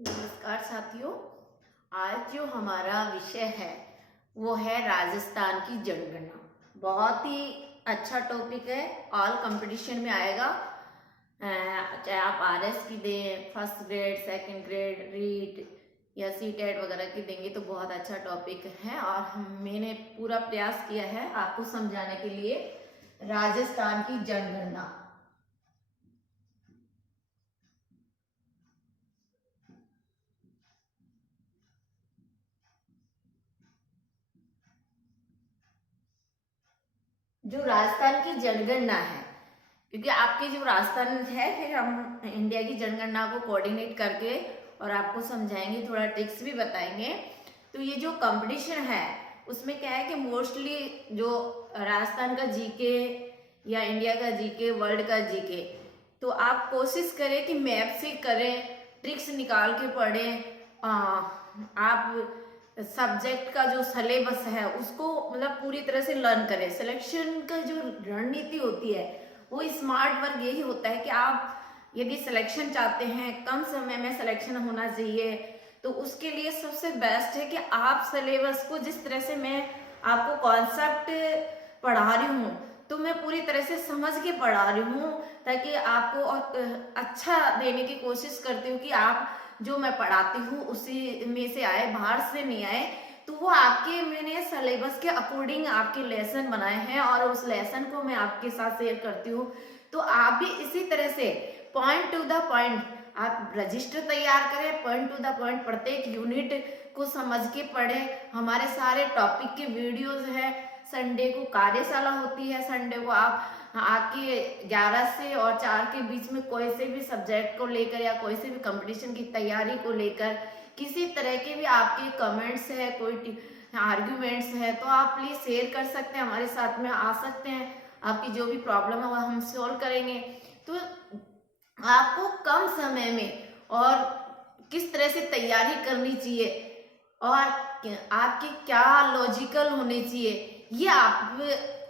नमस्कार साथियों। आज जो हमारा विषय है वो है राजस्थान की जनगणना। बहुत ही अच्छा टॉपिक है, ऑल कंपटीशन में आएगा। चाहे आप आरएस की दें, first grade, second grade, REET या सीटेट वगैरह की देंगे तो बहुत अच्छा टॉपिक है। और मैंने पूरा प्रयास किया है आपको समझाने के लिए राजस्थान की जनगणना। जो राजस्थान की जनगणना है, क्योंकि आपके जो राजस्थान है, फिर हम इंडिया की जनगणना को कोऑर्डिनेट करके और आपको समझाएंगे, थोड़ा ट्रिक्स भी बताएंगे। तो ये जो कंपटीशन है उसमें क्या है कि मोस्टली जो राजस्थान का जीके या इंडिया का जीके, वर्ल्ड का जीके, तो आप कोशिश करें कि मैप से करें, ट्रिक्स निकाल के पढ़ें। आप सब्जेक्ट का जो सिलेबस है उसको मतलब पूरी तरह से लर्न करें। सिलेक्शन का जो रणनीति होती है वो स्मार्ट वर्क यही होता है कि आप यदि सिलेक्शन चाहते हैं, कम समय में सिलेक्शन होना चाहिए, तो उसके लिए सबसे बेस्ट है कि आप सिलेबस को, जिस तरह से मैं आपको कॉन्सेप्ट पढ़ा रही हूँ तो मैं पूरी तरह से समझ के पढ़ा रही हूँ, ताकि आपको और अच्छा देने की कोशिश करती हूँ कि आप जो मैं पढ़ाती हूँ उसी में से आए, बाहर से नहीं आए। तो वो आपके, मैंने सिलेबस के अकॉर्डिंग आपके लेसन बनाए हैं और उस लेसन को मैं आपके साथ शेयर करती हूँ। तो आप भी इसी तरह से पॉइंट टू द पॉइंट आप रजिस्टर तैयार करें, पॉइंट टू द पॉइंट प्रत्येक यूनिट को समझ के पढ़े। हमारे सारे टॉपिक के वीडियोज है। संडे को कार्यशाला होती है, संडे को आप आके 11 से और 4 के बीच में कोई से भी सब्जेक्ट को लेकर या कोई से भी कंपटीशन की तैयारी को लेकर किसी तरह के भी आपके कमेंट्स है, कोई आर्ग्यूमेंट्स है, तो आप प्लीज शेयर कर सकते हैं, हमारे साथ में आ सकते हैं। आपकी जो भी प्रॉब्लम है वो हम सॉल्व करेंगे। तो आपको कम समय में और किस तरह से तैयारी करनी चाहिए और आपके क्या लॉजिकल होने चाहिए, ये आप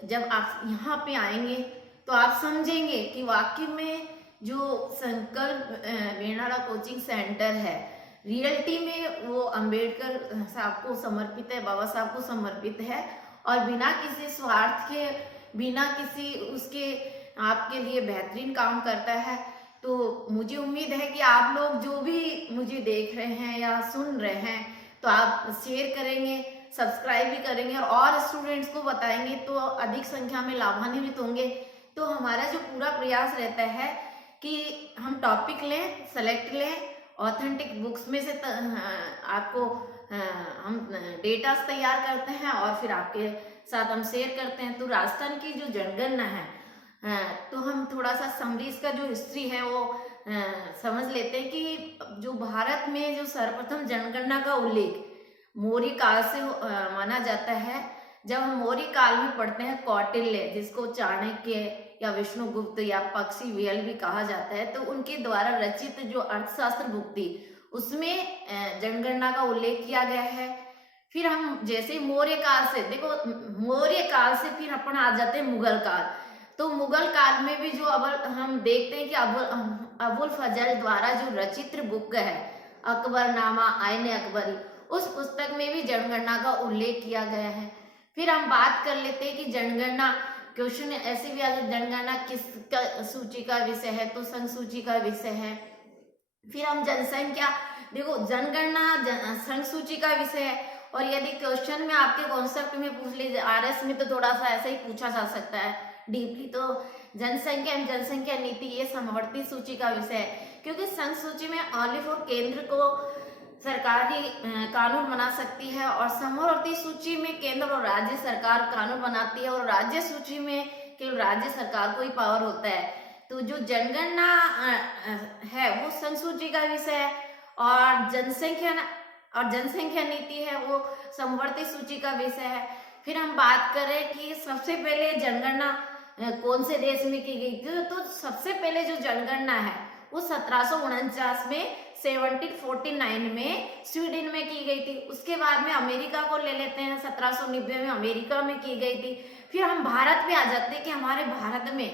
जब आप यहाँ पे आएंगे तो आप समझेंगे कि वाकई में जो संकल्प मेहनारा कोचिंग सेंटर है रियलिटी में वो अंबेडकर साहब को समर्पित है, बाबा साहब को समर्पित है, और बिना किसी स्वार्थ के, बिना किसी उसके आपके लिए बेहतरीन काम करता है। तो मुझे उम्मीद है कि आप लोग जो भी मुझे देख रहे हैं या सुन रहे हैं तो आप शेयर करेंगे, सब्सक्राइब भी करेंगे और स्टूडेंट्स को बताएंगे तो अधिक संख्या में लाभान्वित होंगे। तो हमारा जो पूरा प्रयास रहता है कि हम टॉपिक लें, सेलेक्ट लें, ऑथेंटिक बुक्स में से आपको हम डेटा तैयार करते हैं और फिर आपके साथ हम शेयर करते हैं। तो राजस्थान की जो जनगणना है, तो हम थोड़ा सा समरीज का जो हिस्ट्री है वो समझ लेते हैं कि जो भारत में जो सर्वप्रथम जनगणना का उल्लेख मौर्य काल से माना जाता है। जब हम मौर्य काल में पढ़ते हैं कौटिल्य, जिसको चाणक्य या विष्णुगुप्त या पक्षी वेल भी कहा जाता है, तो उनके द्वारा रचित जो अर्थशास्त्र बुक थी उसमें जनगणना का उल्लेख किया गया है। फिर हम जैसे मौर्य काल से देखो, मौर्य काल से फिर अपन आ जाते हैं मुगल काल। तो मुगल काल में भी जो हम देखते हैं कि अबुल फजल द्वारा जो रचित बुक है अकबरनामा, आईन अकबरी, उस पुस्तक में भी जनगणना का उल्लेख किया गया है। फिर हम बात कर लेते हैं कि जनगणना, क्वेश्चन ऐसे भी आता है जनगणना किस सूची का विषय है, तो संघ सूची का विषय है। फिर हम जनसंख्या, देखो जनगणना संघ सूची का विषय है। और यदि क्वेश्चन में आपके कॉन्सेप्ट में पूछ लीजिए, आरएस में तो थोड़ा सा ऐसा ही पूछा जा सकता है डीपली, तो जनसंख्या एवं जनसंख्या नीति ये समवर्ती सूची का विषय है, क्योंकि संघ सूची में ओनली फॉर केंद्र को सरकारी कानून बना सकती है और समवर्ती सूची में केंद्र और राज्य सरकार कानून बनाती है और राज्य सूची में केवल राज्य सरकार को ही पावर होता है। तो जो जनगणना है वो संघ सूची का विषय है और जनसंख्या नीति है वो समवर्ती सूची का विषय है। फिर हम बात करें कि सबसे पहले जनगणना कौन से देश में की गई थी, तो सबसे पहले जो जनगणना है वो 1749 में 1749 में स्वीडन में की गई थी। उसके बाद में अमेरिका को ले लेते हैं, 1790 में अमेरिका में की गई थी। फिर हम भारत में आ जाते हैं कि हमारे भारत में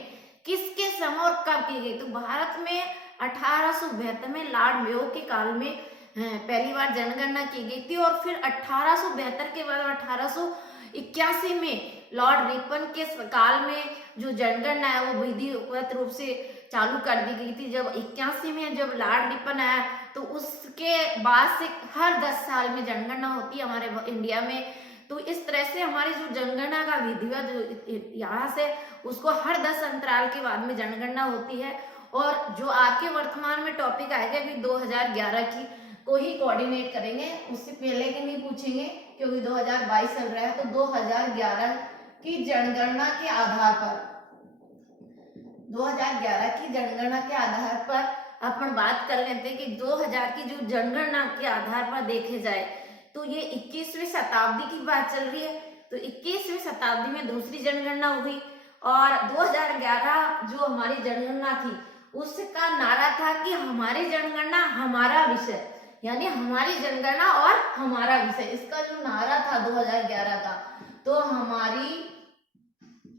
किसके समय और कब की गई। तो भारत में 1872 में लॉर्ड मेयो के काल में पहली बार जनगणना की गई थी। और फिर 1872 के बाद 1881 में लॉर्ड रिपन के काल में जो जनगणना है वो विधिवत रूप से चालू कर दी गई थी। जब 81 में जब लॉर्ड रिपन आया तो उसके बाद से हर 10 साल में जनगणना होती है हमारे इंडिया में। तो इस तरह से हमारी जो जनगणना का विधिवत जो इतिहास है उसको हर 10 अंतराल के बाद में जनगणना होती है। और जो आपके वर्तमान में टॉपिक आएगा भी 2011 की को ही कोऑर्डिनेट करेंगे, उससे पहले के नहीं पूछेंगे क्योंकि 2022 चल रहा है। तो 2011 की जनगणना के आधार पर 2011 की जनगणना के आधार पर अपन बात कर लेते हैं कि 2000 की जो जनगणना के आधार पर देखे जाए तो ये 21वीं शताब्दी की बात चल रही है। तो 21वीं शताब्दी में दूसरी जनगणना हुई और 2011 जो हमारी जनगणना थी उसका नारा था कि हमारी जनगणना हमारा विषय, यानी हमारी जनगणना और हमारा विषय, इसका जो नारा था 2011 का। तो हमारी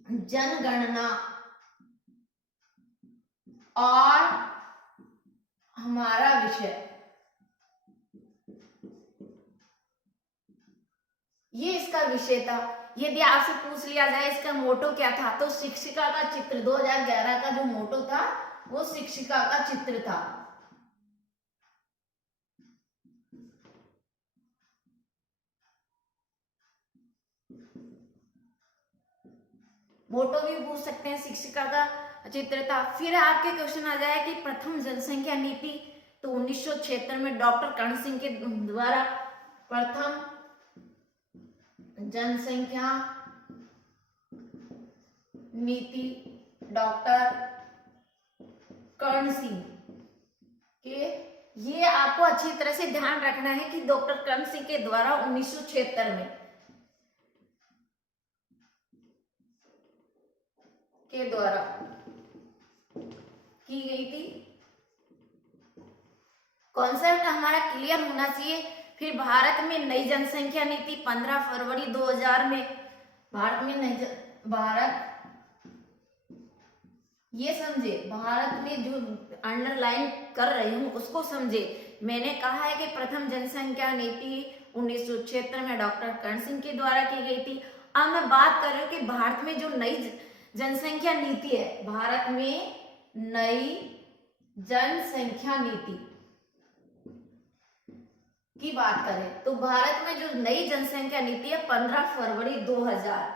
जनगणना और हमारा विषय, ये इसका विषय था। यदि आपसे पूछ लिया जाए इसका मोटो क्या था तो शिक्षिका का चित्र, 2011 का जो मोटो था वो शिक्षिका का चित्र था। मोटो भी पूछ सकते हैं, शिक्षिका का चित्र था। फिर आपके क्वेश्चन आ जाए कि प्रथम जनसंख्या नीति, तो 1976 में डॉक्टर कर्ण सिंह के द्वारा प्रथम जनसंख्या नीति डॉक्टर कर्ण सिंह के, ये आपको अच्छी तरह से ध्यान रखना है कि डॉक्टर कर्ण सिंह के द्वारा 1976 में के द्वारा की गई थी। कॉन्सेप्ट हमारा क्लियर होना चाहिए। फिर भारत में नई जनसंख्या नीति 15 फरवरी 2000 में, भारत में भारत, ये समझे, भारत में जो अंडरलाइन कर रही हूं उसको समझे। मैंने कहा है कि प्रथम जनसंख्या नीति 1976 में डॉक्टर कर्ण सिंह के द्वारा की गई थी। अब मैं बात कर रही हूँ कि भारत में जो नई जनसंख्या नीति है, भारत में नई जनसंख्या नीति की बात करें तो भारत में जो नई जनसंख्या नीति है 15 फरवरी 2000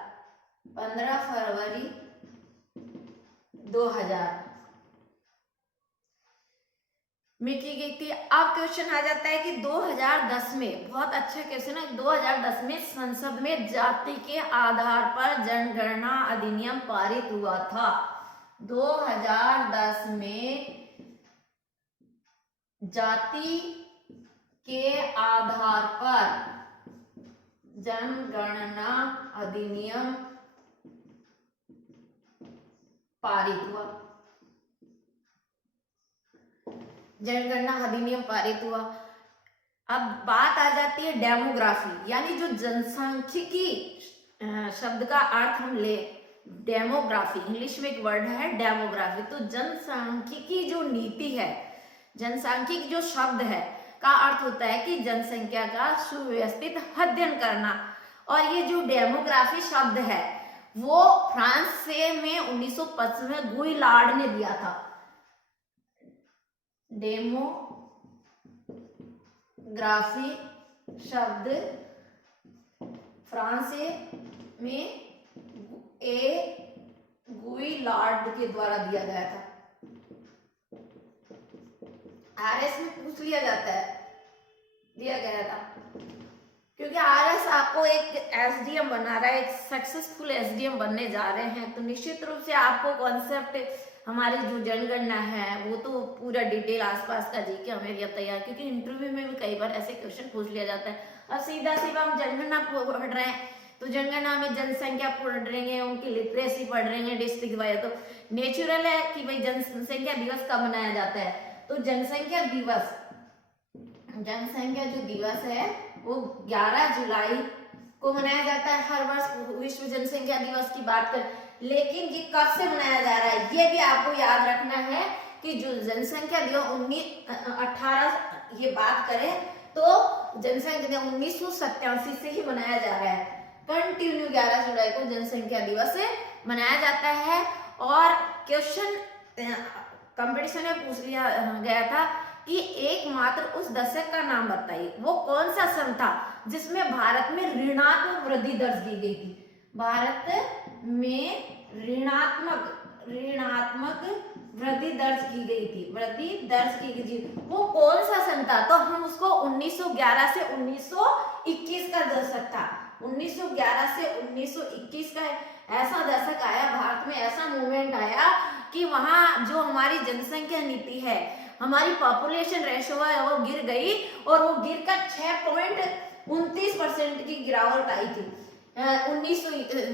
में की गई थी। अब क्वेश्चन आ जाता है कि 2010 में, बहुत अच्छा क्वेश्चन है, 2010 में संसद में जाति के आधार पर जनगणना अधिनियम पारित हुआ था। 2010 में जाति के आधार पर जनगणना अधिनियम पारित हुआ। जनगणना अधिनियम पारित हुआ। अब बात आ जाती है डेमोग्राफी, यानी जो जनसांख्यिकी शब्द का अर्थ हम ले, डेमोग्राफी, इंग्लिश में एक वर्ड है डेमोग्राफी। तो जनसांख्यिकी जो नीति है, जनसांख्यिक जो शब्द है का अर्थ होता है कि जनसंख्या का सुव्यवस्थित अध्ययन करना। और ये जो डेमोग्राफी शब्द है वो फ्रांस से में 1925 में गुइलार्ड ने दिया था। डेमोग्राफी शब्द फ्रांस में गुइलार्ड के द्वारा दिया गया था। आरएस में पूछ लिया जाता है, दिया गया था, क्योंकि आरएस आपको एक एसडीएम बना रहा है, एक सक्सेसफुल एसडीएम बनने जा रहे हैं। तो निश्चित रूप से आपको कॉन्सेप्ट हमारी जो जनगणना है वो तो पूरा डिटेल आसपास का जी के हमें दिया तैयार, क्योंकि इंटरव्यू में भी कई बार ऐसे क्वेश्चन पूछ लिया जाता है। अब सीधा सीधा हम जनगणना पढ़ रहे हैं तो जनगणना में जनसंख्या पढ़ रहे हैं, उनकी लिटरेसी पढ़ रहे हैं डिस्ट्रिक्ट वाइज। तो नेचुरल है कि भाई जनसंख्या दिवस कब मनाया जाता है, तो जनसंख्या जो दिवस है वो 11 जुलाई को मनाया जाता है हर वर्ष। विश्व जनसंख्या दिवस की बात कर, लेकिन ये कब से मनाया जा रहा है ये भी आपको याद रखना है कि जो जनसंख्या दिवस 18 ये बात करें तो जनसंख्या 1987 से ही मनाया जा रहा है, कंटिन्यू 11 जुलाई को जनसंख्या दिवस मनाया जाता है। और क्वेश्चन कंपटीशन में पूछ लिया गया था कि एकमात्र उस दशक का नाम बताइए, वो कौन सा सन था जिसमें भारत में ऋणात्मक वृद्धि दर्ज की गई थी। भारत में ऋणात्मक वृद्धि दर्ज की गई थी, वो कौन सा सन था। तो हम उसको 1911 से 1921 का दशक था, 1911 से 1921 का ऐसा दशक आया, भारत में ऐसा मूवमेंट आया कि वहां जो हमारी जनसंख्या नीति है, हमारी पॉपुलेशन रेशो है, वो गिर गई और वो गिर कर 6.29% की गिरावट आई थी।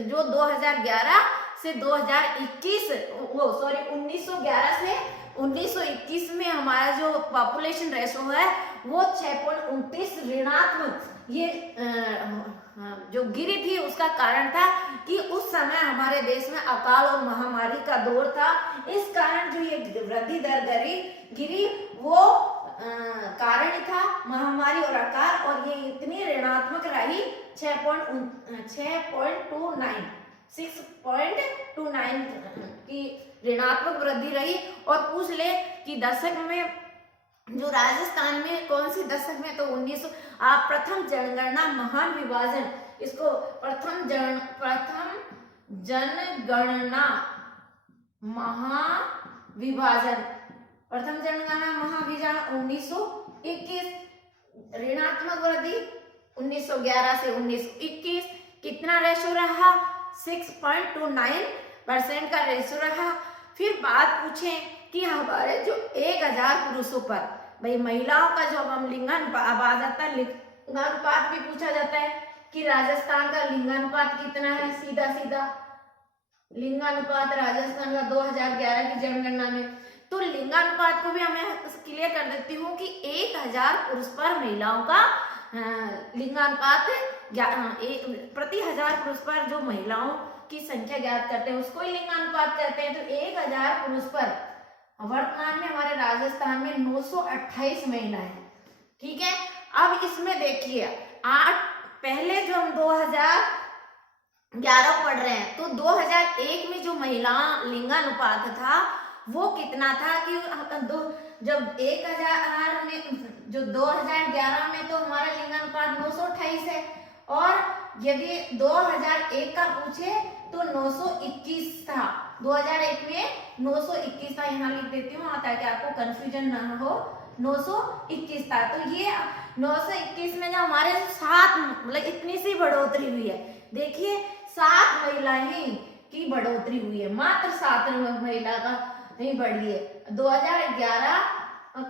2011 से 2021 1911 से 1921 में हमारा जो पॉपुलेशन रेशो है वो 6.29 ऋणात्मक ये जो गिरी थी। उसका कारण था कि उस समय हमारे देश में अकाल और महामारी का दौर था, इस कारण जो ये वृद्धि दर गिरी वो कारण था महामारी और अकाल, और ये इतनी ऋणात्मक रही 6.29 की ऋणात्मक वृद्धि रही। और पूछ ले कि दशक में जो राजस्थान में कौन सी दशक में, तो 1900 आप प्रथम जनगणना महान विभाजन, इसको प्रथम जनगणना महाविभाजन 1921 ऋणात्मक वृद्धि 1911 से 1921 कितना रेशो रहा, 6.29% का रेशो रहा। फिर बात पूछें कि हमारे जो 1000 पुरुषों पर, भाई महिलाओं का जो हम लिंगानुपात भी पूछा जाता है कि राजस्थान का लिंगानुपात कितना है। सीधा लिंगानुपात राजस्थान का 2011 की जनगणना में, तो लिंगानुपात को भी हमें क्लियर कर देती हूँ कि 1000 पुरुष पर महिलाओं का लिंगानुपात प्रति 1000 पुरुष पर जो महिलाओं की संख्या ज्ञात करते हैं उसको ही लिंगानुपात कहते हैं। तो 1000 पुरुष पर वर्तमान में हमारे राजस्थान में 928 महिलाएं, ठीक है। अब इसमें देखिए पहले जो हम 2011 पढ़ रहे हैं, तो 2001 में जो महिला लिंगानुपात था वो कितना था कि जब 1000 में, जो 2011 में तो हमारा लिंगानुपात 928 है, और यदि 2001 का पूछे तो 921 था। 2001 में 921 था, यहाँ लिख देती हूँ ताकि आपको कंफ्यूजन ना हो, 921 था। तो ये 921 में जो हमारे 7 मतलब इतनी सी बढ़ोतरी हुई है। देखिए 7 महिलाएं की बढ़ोतरी हुई है, मात्र 7 महिला का नहीं बढ़ी है। 2011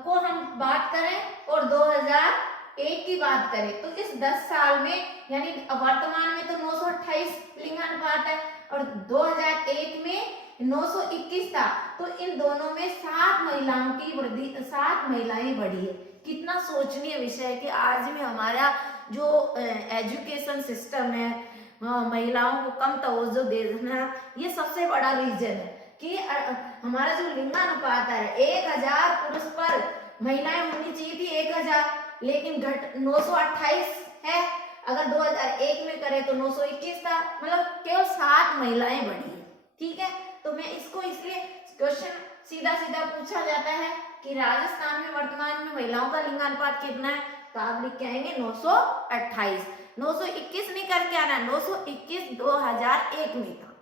को हम बात करें और 2001 की बात करें तो इस 10 साल में, यानी वर्तमान में तो 928 लिंगानुपात है और 2001 में 921 था, तो इन दोनों में 7 महिलाओं की वृद्धि, 7 महिलाएं बढ़ी है। कितना सोचनीय विषय है कि आज भी हमारा जो एजुकेशन सिस्टम है, महिलाओं को कम तवज्जो देना, ये सबसे बड़ा रीजन है कि हमारा जो लिंगानुपात है 1000 पुरुष पर महिलाएं होनी चाहिए थी 1000, लेकिन घट 928 है। अगर 2001 में करें तो 921 था, मतलब केवल 7 महिलाएं बढ़ी है, ठीक है। तो मैं इसको इसलिए क्वेश्चन सीधा पूछा जाता है कि राजस्थान में वर्तमान में महिलाओं का लिंगानुपात कितना है, तो आप लिख के आएंगे 928। 921 नहीं करके आना, 921 2001 में था।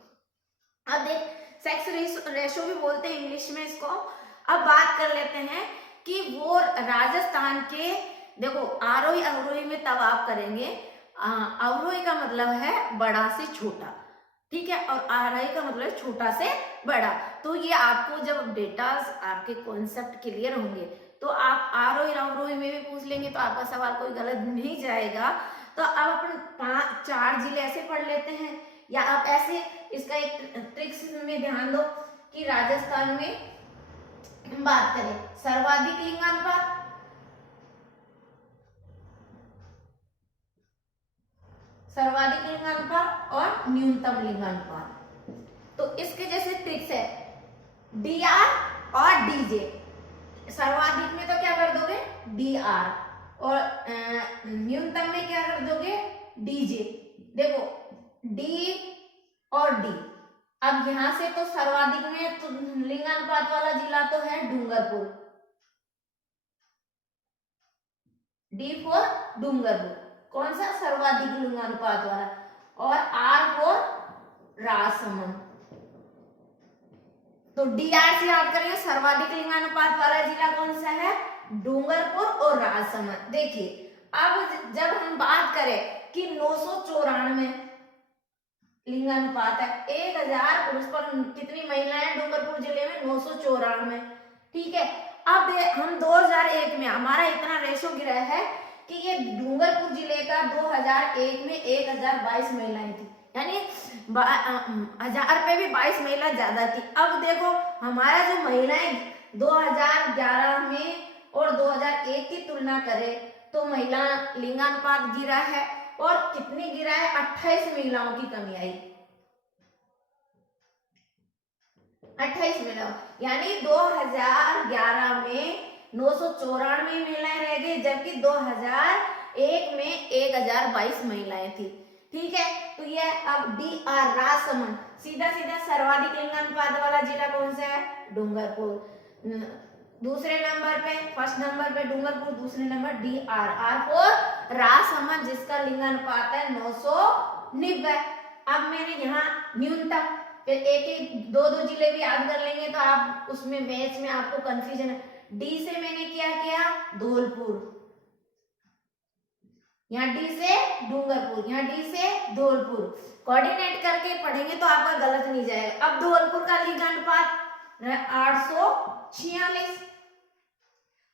अब देख सेक्स रेशो भी बोलते हैं इंग्लिश में इसको। अब बात कर लेते हैं कि वो राजस्थान के, देखो आरोही अवरोही में तब आप करेंगे, अवरोही का मतलब है बड़ा से छोटा, ठीक है, और आरोही का मतलब है छोटा से बड़ा। तो ये आपको जब डेटा आपके कॉन्सेप्ट क्लियर होंगे तो आप आरोही अवरोही में भी पूछ लेंगे तो आपका सवाल कोई गलत नहीं जाएगा। तो अब अपन 4 जिले ऐसे पढ़ लेते हैं, या आप ऐसे इसका एक ट्रिक्स में ध्यान दो कि राजस्थान में हम बात करें सर्वाधिक लिंगानुपात और न्यूनतम लिंगानुपात। तो इसके जैसे ट्रिक्स है DR और DJ। सर्वाधिक में तो क्या कर दोगे DR, और न्यूनतम में क्या कर दोगे, डीजे। देखो डी और डी, अब यहां से तो सर्वाधिक में तो लिंगानुपात वाला जिला तो है डूंगरपुर, डी फॉर डूंगरपुर, कौन सा सर्वाधिक लिंगानुपात वाला, और आर फॉर राजसमंद। तो डीआर से याद करेंगे, सर्वाधिक लिंगानुपात वाला जिला कौन सा है, डूंगरपुर और राजसमंद। देखिए अब जब हम बात करें कि 994 लिंगानुपात है, 1000 पुरुष पर कितनी महिलाएं डूंगरपुर जिले में, 994, ठीक है। अब हम 2001 में हमारा इतना रेशो गिरा है कि ये डूंगरपुर जिले का 2001 में 1022 महिलाएं थी, यानी 1000 पे भी 22 महिला ज्यादा थी। अब देखो हमारा जो महिलाएं 2011 में और 2001 की तुलना करें तो महिला लिंगानुपात गिरा है, और कितनी गिरा है, 28 महिलाओं की कमी आई, 28 महिलाओं, यानी 2011 में 994 महिलाएं रह गई, जबकि 2001 में 1022 महिलाएं थी, ठीक है। तो ये अब डी आर राजसमंद, सीधा सीधा सर्वाधिक लिंगानुपात वाला जिला कौन सा है, डूंगरपुर। दूसरे नंबर पे, फर्स्ट नंबर पे डूंगरपुर, दूसरे नंबर D R, R for Rajsamand जिसका लिंगानुपात है 990। अब मैंने यहाँ न्यूनतम, फिर एक एक दो दो जिले भी याद कर लेंगे तो आप उसमें मैच में आपको कंफ्यूजन है। डी से मैंने क्या किया, धौलपुर, यहाँ डी से डूंगरपुर, यहाँ डी से धौलपुर, कोऑर्डिनेट करके पढ़ेंगे तो आपका गलत नहीं जाएगा। अब धौलपुर का लिंगानुपात 846,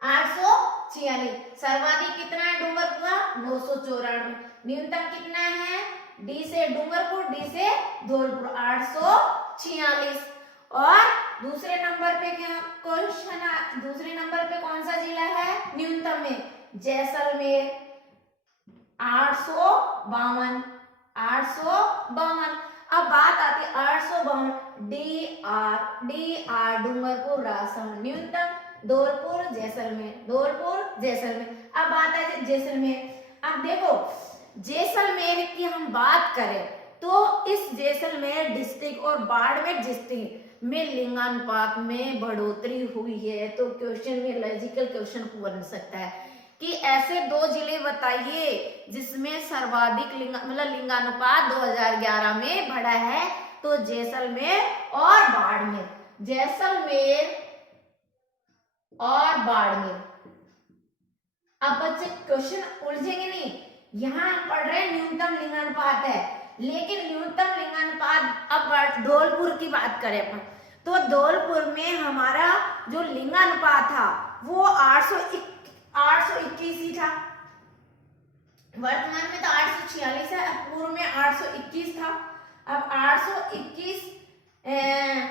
846, सर्वाधिक कितना है डूंगरपुर का, 994, न्यूनतम कितना है, डी से डूंगरपुर, डी से धौलपुर, 846। और दूसरे नंबर पे क्या क्वेश्चन, दूसरे नंबर पे कौन सा जिला है न्यूनतम में, जैसलमेर, 852, 852। अब बात आती है 852, डी आर डूंगरपुर राजसमंद, न्यूनतम धौलपुर जैसलमेर, धौलपुर जैसलमेर। अब बात है जैसलमेर। अब देखो जैसलमेर की हम बात करें तो इस जैसलमेर डिस्ट्रिक्ट और बाड़मेर डिस्ट्रिक्ट में लिंगानुपात में बढ़ोतरी हुई है। तो क्वेश्चन में लॉजिकल क्वेश्चन बन सकता है कि ऐसे दो जिले बताइए जिसमें सर्वाधिक लिंगानुपात 2011 में बढ़ा है, तो जैसलमेर और बाड़मेर, जैसलमेर और बाड़मेर। अब बच्चे क्वेश्चन उलझेंगे नहीं, यहाँ हम पढ़ रहे हैं न्यूनतम लिंगानुपात है, लेकिन न्यूनतम लिंगानुपात, अब धौलपुर की बात करें अपन तो धौलपुर में हमारा जो लिंगानुपात था वो 821 ही था, वर्तमान में तो 846 है, पूर्व में 821 था। अब 821 है,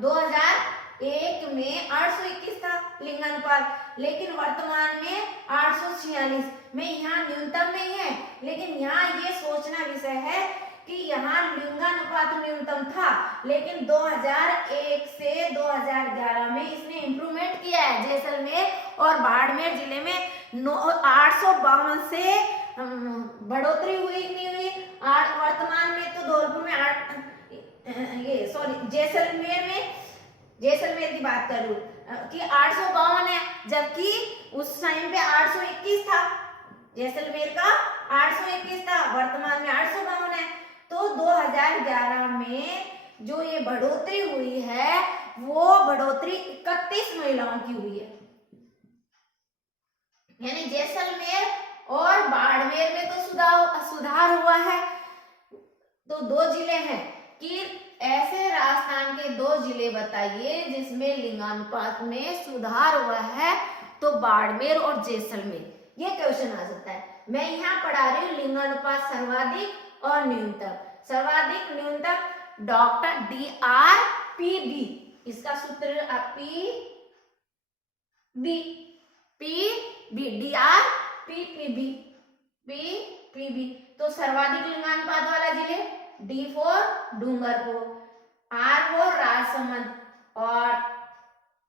2001 में 821 था लिंगानुपात, लेकिन वर्तमान में 846 में, यहाँ न्यूनतम में है। लेकिन यहाँ ये सोचना विषय है कि यहाँ लिंगानुपात न्यूनतम था, लेकिन 2001 से 2011 में इसने इम्प्रूवमेंट किया है। जैसलमेर और बाड़मेर जिले में 852 से बढ़ोतरी हुई नहीं हुई, वर्तमान में तो धौलपुर में जैसलमेर की बात करूं कि 852 है, जबकि उस टाइम पे 821 था, जैसलमेर का 821 था, वर्तमान में 852 है। तो 2011 में जो ये बढ़ोतरी हुई है वो बढ़ोतरी 31 महिलाओं की हुई है, यानी जैसलमेर और बाड़मेर में तो सुधार हुआ है। तो दो जिले हैं कि ऐसे राजस्थान के दो जिले बताइए जिसमें लिंगानुपात में सुधार हुआ है, तो बाड़मेर और जैसलमेर। ये क्वेश्चन आ सकता है। मैं यहाँ पढ़ा रही हूँ लिंगानुपात सर्वाधिक और न्यूनतम। सर्वाधिक न्यूनतम डॉक्टर DRPB, इसका सूत्र DRPPB। तो सर्वाधिक लिंगानुपात वाला जिले D for Dungarpur, R for Rajsamand, और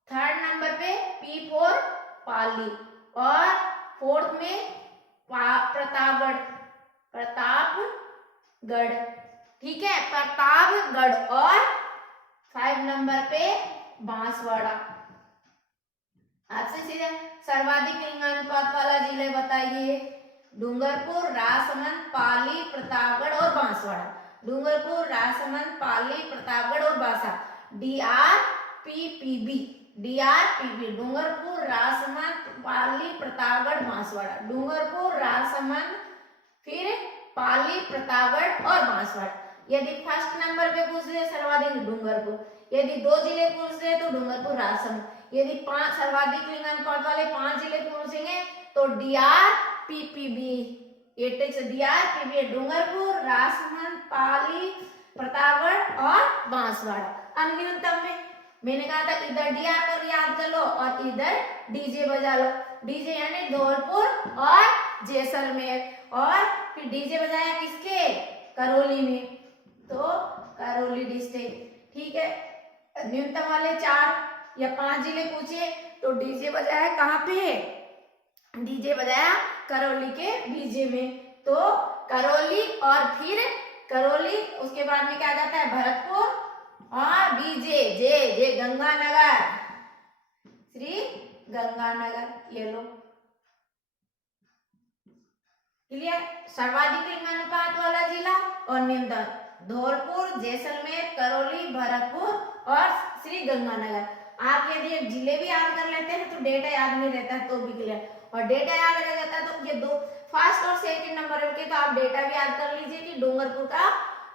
थर्ड नंबर पे P फॉर पाली, और फोर्थ में प्रतापगढ़, प्रतापगढ़, ठीक है, प्रतापगढ़। और 5 नंबर पे बांसवाड़ा। आपसे सीधे सर्वाधिक लिंगानुपात वाला जिले बताइए। डूंगरपुर, राजसमंद, पाली, प्रतापगढ़ और बांसवाड़ा। डूंगरपुर, राजसमंद, पाली, प्रतापगढ़ और बांसा। DRPPB, DRPP, डूंगरपुर, राजसमंद, पाली, प्रतापगढ़, बांसवाड़ा। डूंगरपुर, राजसमंद, फिर पाली, प्रतापगढ़ और बांसवाड़ा। यदि फर्स्ट नंबर पे पूछ रहे सर्वाधिक डूंगरपुर, यदि 2 जिले पूछ रहे तो डूंगरपुर, राजसमंद। यदि 5 सर्वाधिक लिंगानुपात वाले 5 जिले पूछेंगे तो DRPPB, ये टेक्स्ट DRPPB, डूंगरपुर, राजसमंद, पाली, प्रतापगढ़ और बांसवाड़ा। अब न्यूनतम में मैंने कहा था इधर DR कर याद कर लो और इधर DJ बजा लो। DJ यानी धौलपुर और जैसलमेर, और फिर DJ बजाया किसके, करौली में, तो करौली डिस्ट्रिक्ट, ठीक है। न्यूनतम वाले 4 या 5 जिले पूछे तो DJ बजाया कहाँ पे, DJ बजाया करौली के BJ में, तो करौली और फिर करौली, उसके बाद में क्या जाता है भरतपुर और BJ, जे गंगानगर, श्री गंगानगर, ये लो क्लियर। सर्वाधिक लिंगानुपात वाला जिला और न्यूनतम धौलपुर, जैसलमेर, करौली, भरतपुर और श्री गंगानगर। आप यदि जिले भी याद कर लेते हैं तो डेटा याद नहीं रहता है तो भी क्लियर, और डेटा याद रह जाता है तो ये 2 फर्स्ट और सेकंड नंबर के, तो आप डेटा भी याद कर लीजिए कि डूंगरपुर का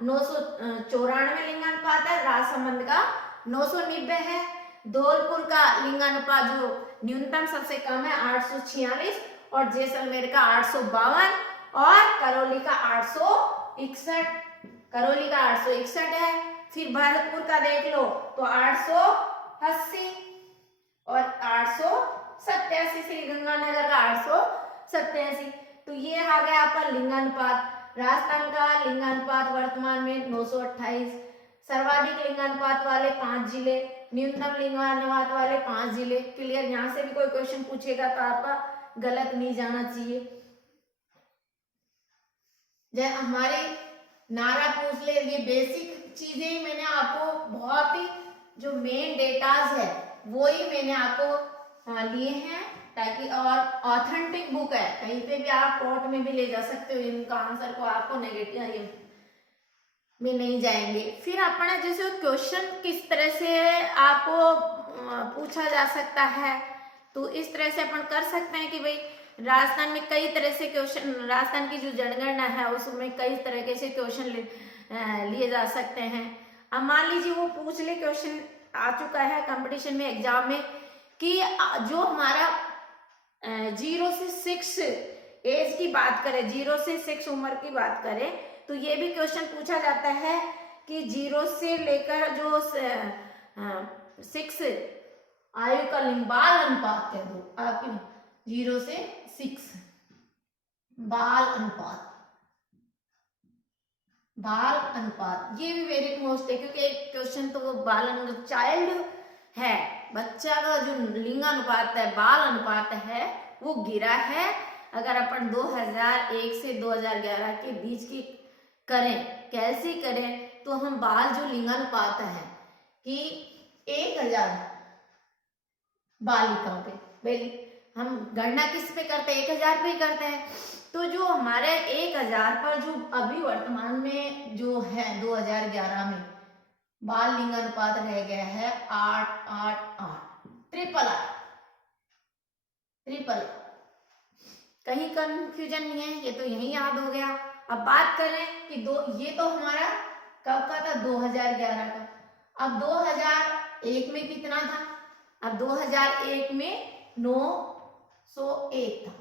994 लिंगानुपात है, राजसमंद का 990 है, धौलपुर का लिंगानुपात जो न्यूनतम सबसे कम है 846, और जैसलमेर का 852 और करौली का 861, करौली का 861 है। फिर भरतपुर का देख लो तो 880 और 887, श्री गंगानगर का 887। तो ये आ गया आपका लिंगानुपात। राजस्थान का लिंगानुपात वर्तमान में 928, सर्वाधिक लिंगानुपात वाले 5 जिले, न्यूनतम लिंगानुपात वाले 5 जिले, क्लियर। यहाँ से भी कोई क्वेश्चन पूछेगा तो आपका गलत नहीं जाना चाहिए। जब हमारे नारा पूछ ले, ये बेसिक चीजें ही मैंने आपको, बहुत ही जो मेन डेटाज है वो ही मैंने आपको लिए हैं, ताकि, और ऑथेंटिक बुक है, कहीं पे भी आप कोर्ट में भी ले जा सकते हो इनका आंसर को, आपको नेगेटिव में नहीं जाएंगे। फिर अपना जैसे क्वेश्चन किस तरह से आपको पूछा जा सकता है, तो इस तरह से अपन कर सकते हैं कि भाई राजस्थान में कई तरह से क्वेश्चन, राजस्थान की जो जनगणना है उसमें कई तरह के से क्वेश्चन लिए जा सकते हैं। अब मान लीजिए वो पूछ ले, क्वेश्चन आ चुका है कंपटीशन में, एग्जाम में, कि जो हमारा 0 से 6 एज की बात करें, 0 से 6 उम्र की बात करें, तो ये भी क्वेश्चन पूछा जाता है कि 0 से लेकर जो 6 आयु का बाल अनुपात कह दो आपके, 0 से 6 बाल अनुपात, बाल अनुपात, ये भी वेरी मोस्ट है, क्योंकि एक क्वेश्चन तो वो बाल अनुपात, चाइल्ड है, बच्चा का जो लिंगानुपात है, बाल अनुपात है, वो गिरा है। अगर अपन 2001 से 2011 के बीच की करें, कैसे करें, तो हम बाल जो लिंगानुपात है कि 1000 बालिकाओं पे, हम गणना किस पे करते हैं, 1000 पे करते हैं, तो जो हमारे 1000 पर जो अभी वर्तमान में जो है 2011 में बाल लिंगानुपात रह गया है 888, ट्रिपल, कहीं कंफ्यूजन नहीं है, ये तो यही याद हो गया। अब बात करें कि ये तो हमारा कब का था, 2011 का। अब 2001 में कितना था, अब 2001 में 901 था।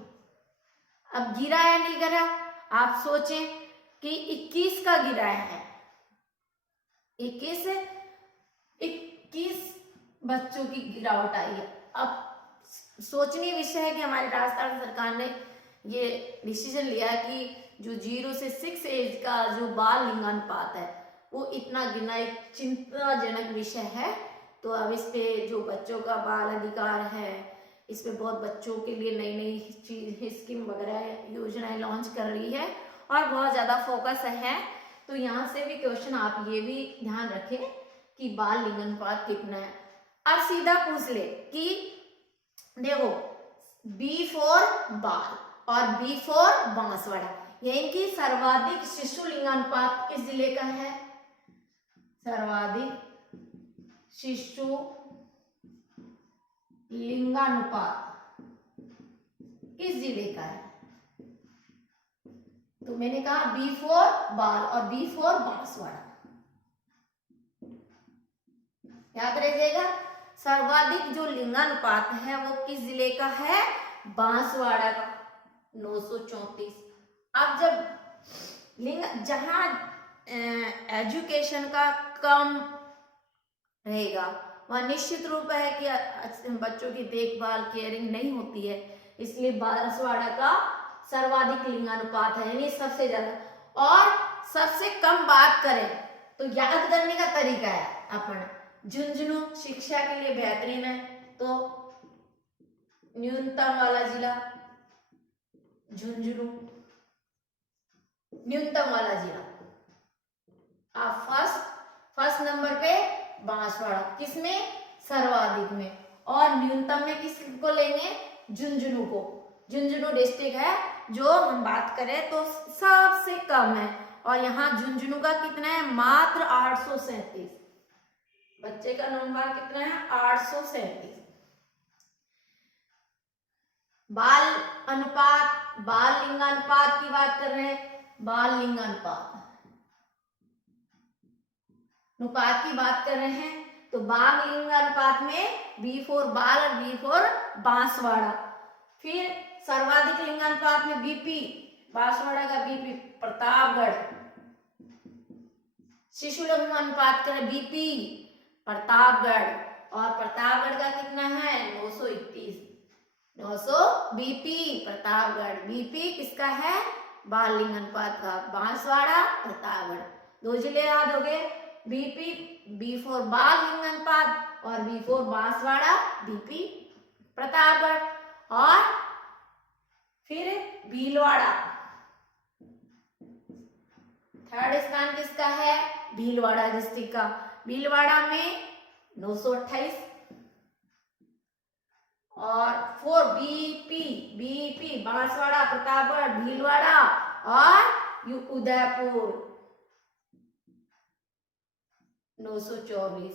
अब गिरा है नहीं गिरा, आप सोचें कि 21 का गिराया है, 21 बच्चों की गिरावट आई है। अब सोचनीय विषय है कि हमारी राजस्थान सरकार ने ये डिसीजन लिया कि जो 0 से 6 एज का जो बाल लिंगानुपात है वो इतना गिरना एक चिंताजनक विषय है। तो अब इस पे जो बच्चों का बाल अधिकार है इस पे बहुत बच्चों के लिए नई नई चीज स्कीम वगैरह योजनाएं लॉन्च कर रही है और बहुत ज्यादा फोकस है। तो यहाँ से भी क्वेश्चन आप ये भी ध्यान रखें कि बाल लिंगानुपात कितना है। अब सीधा पूछ ले कि देखो बी फॉर बाल और बी फॉर बांसवाड़ा, यानी कि सर्वाधिक शिशु लिंगानुपात किस जिले का है? सर्वाधिक शिशु लिंगानुपात किस जिले का है? तो मैंने कहा बी फॉर बाल और बी फॉर बांसवाड़ा, याद रखिएगा। सर्वाधिक जो लिंगानुपात है वो किस जिले का है? बांसवाड़ा का 934। अब जब लिंग जहां एजुकेशन का कम रहेगा वहां निश्चित रूप है कि बच्चों की देखभाल केयरिंग नहीं होती है, इसलिए बांसवाड़ा का सर्वाधिक लिंगानुपात है, यानी सबसे ज्यादा। और सबसे कम बात करें तो याद करने का तरीका है अपन, झुंझुनू शिक्षा के लिए बेहतरीन है, तो न्यूनतम वाला जिला झुंझुनू, न्यूनतम वाला जिला। आप फर्स्ट नंबर पे बांसवाड़ा, किसमें? सर्वाधिक में। और न्यूनतम में किसको लेंगे? झुंझुनू को। झुंझुनू डिस्ट्रिक्ट है जो हम बात करें तो सबसे कम है, और यहाँ झुंझुनू का कितना है? मात्र 837। बच्चे का नंबर कितना है? 837। बाल अनुपात, बाल लिंगानुपात की बात कर रहे हैं, बाल लिंगानुपात अनुपात की बात कर रहे हैं, तो बाल लिंगानुपात में बी फॉर बाल और बी फॉर बांसवाड़ा। फिर सर्वाधिक लिंगानुपात में बीपी, बांसवाड़ा का बीपी, प्रतापगढ़। शिशु लिंगानुपात करें बीपी, प्रतापगढ़, और प्रतापगढ़ का कितना है? 931। 900 बीपी प्रतापगढ़। बीपी किसका है? बाल लिंगानुपात का, बांसवाड़ा, प्रतापगढ़। 2 जिले याद हो गए, बीपी बी फॉर बाल लिंगानुपात और B for Banswara, BP, Pratapgarh. और फिर भीलवाड़ा, थर्ड स्थान किसका है? भीलवाड़ा डिस्ट्रिक्ट का। भीलवाड़ा में 928 और 4 बीपी बांसवाड़ा, प्रतापगढ़, भीलवाड़ा और उदयपुर 924।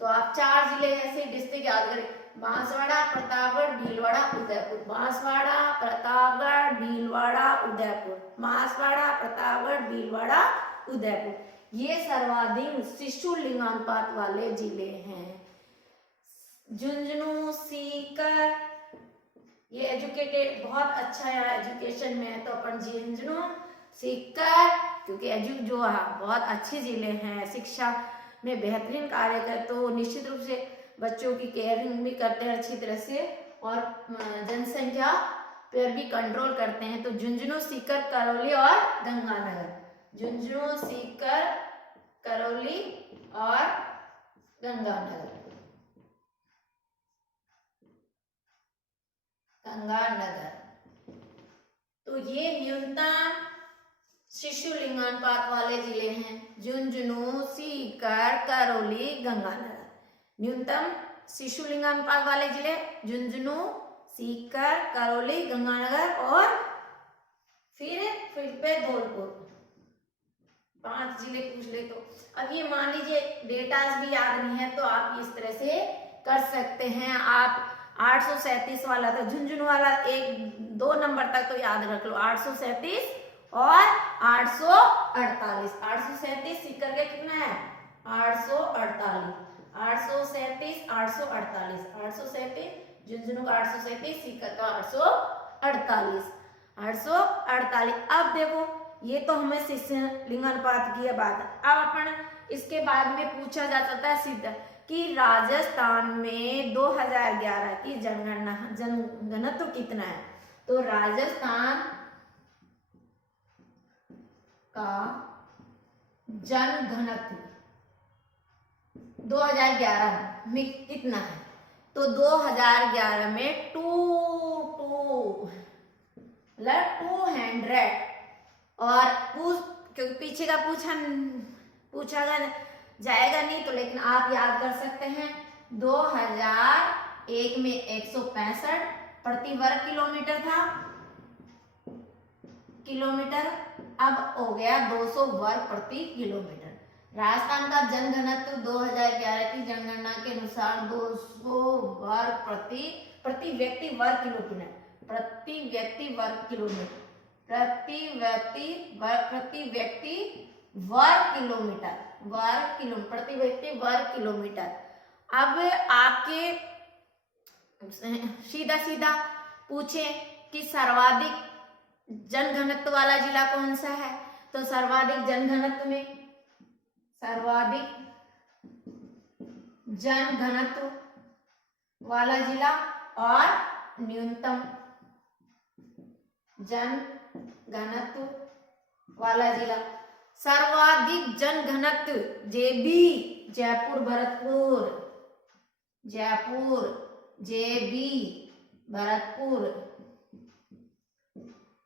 तो आप 4 जिले ऐसे डिस्ट्रिक्ट याद करें, बांसवाड़ा, प्रतापगढ़, भीलवाड़ा, उदयपुर। बांसवाड़ा, प्रतापगढ़, भीलवाड़ा, उदयपुर। बांसवाड़ा, प्रतापगढ़, भीलवाड़ा, उदयपुर। ये सर्वाधिक शिशु लिंगानुपात वाले जिले हैं। झुंझुनू, सीकर, ये एजुकेटेड बहुत अच्छा है, एजुकेशन में है, तो अपन झुंझुनू, सीकर, क्योंकि जो बहुत अच्छे जिले हैं, शिक्षा में बेहतरीन कार्य करते, तो निश्चित रूप से बच्चों की केयरिंग भी करते हैं अच्छी तरह से और जनसंख्या पर भी कंट्रोल करते हैं। तो झुंझुनू, सीकर, करौली और गंगानगर। झुंझुनू, सीकर, करौली और गंगानगर। तो ये न्यूनतम शिशु लिंगानुपात वाले जिले हैं, झुंझुनू, सीकर, करौली, गंगानगर। न्यूनतम शिशु लिंगानुपात वाले जिले झुंझुनू, सीकर, करौली, गंगानगर और फिर पे धौलपुर। 5 जिले पूछ ले तो अब ये मान लीजिए डेटास भी याद नहीं है, तो आप इस तरह से कर सकते हैं। आप 837 वाला तो झुंझुनू वाला 1-2 नंबर तक तो याद रख लो, 837 और 848। 837 सीकर के कितना है? 848। 837 848 837 झुंझुनू का 837, सीकर का 848। 848। अब देखो ये तो हमें शिशु लिंगानुपात की बात है। अब अपन इसके बाद में पूछा जा सकता है सिद्ध कि राजस्थान में 2011 की जनघनत्व कितना है? तो राजस्थान का जनघनत्व 2011 में कितना है? तो 2011 में 200 और क्योंकि पीछे का पूछा जाएगा नहीं तो, लेकिन आप याद कर सकते हैं 2001 में 165 प्रति वर्ग किलोमीटर था, अब हो गया 200 वर्ग प्रति किलोमीटर। राजस्थान का जनघनत्व 2011 की जनगणना के अनुसार 200 वर्ग प्रति व्यक्ति वर्ग किलोमीटर, प्रति व्यक्ति वर्ग किलोमीटर। अब आपके सीधा पूछे कि सर्वाधिक जनघनत्व वाला जिला कौन सा है, तो सर्वाधिक जनघनत्व वाला जिला और न्यूनतम जनघनत्व वाला जिला। सर्वाधिक जनघनत्व जेबी जयपुर भरतपुर।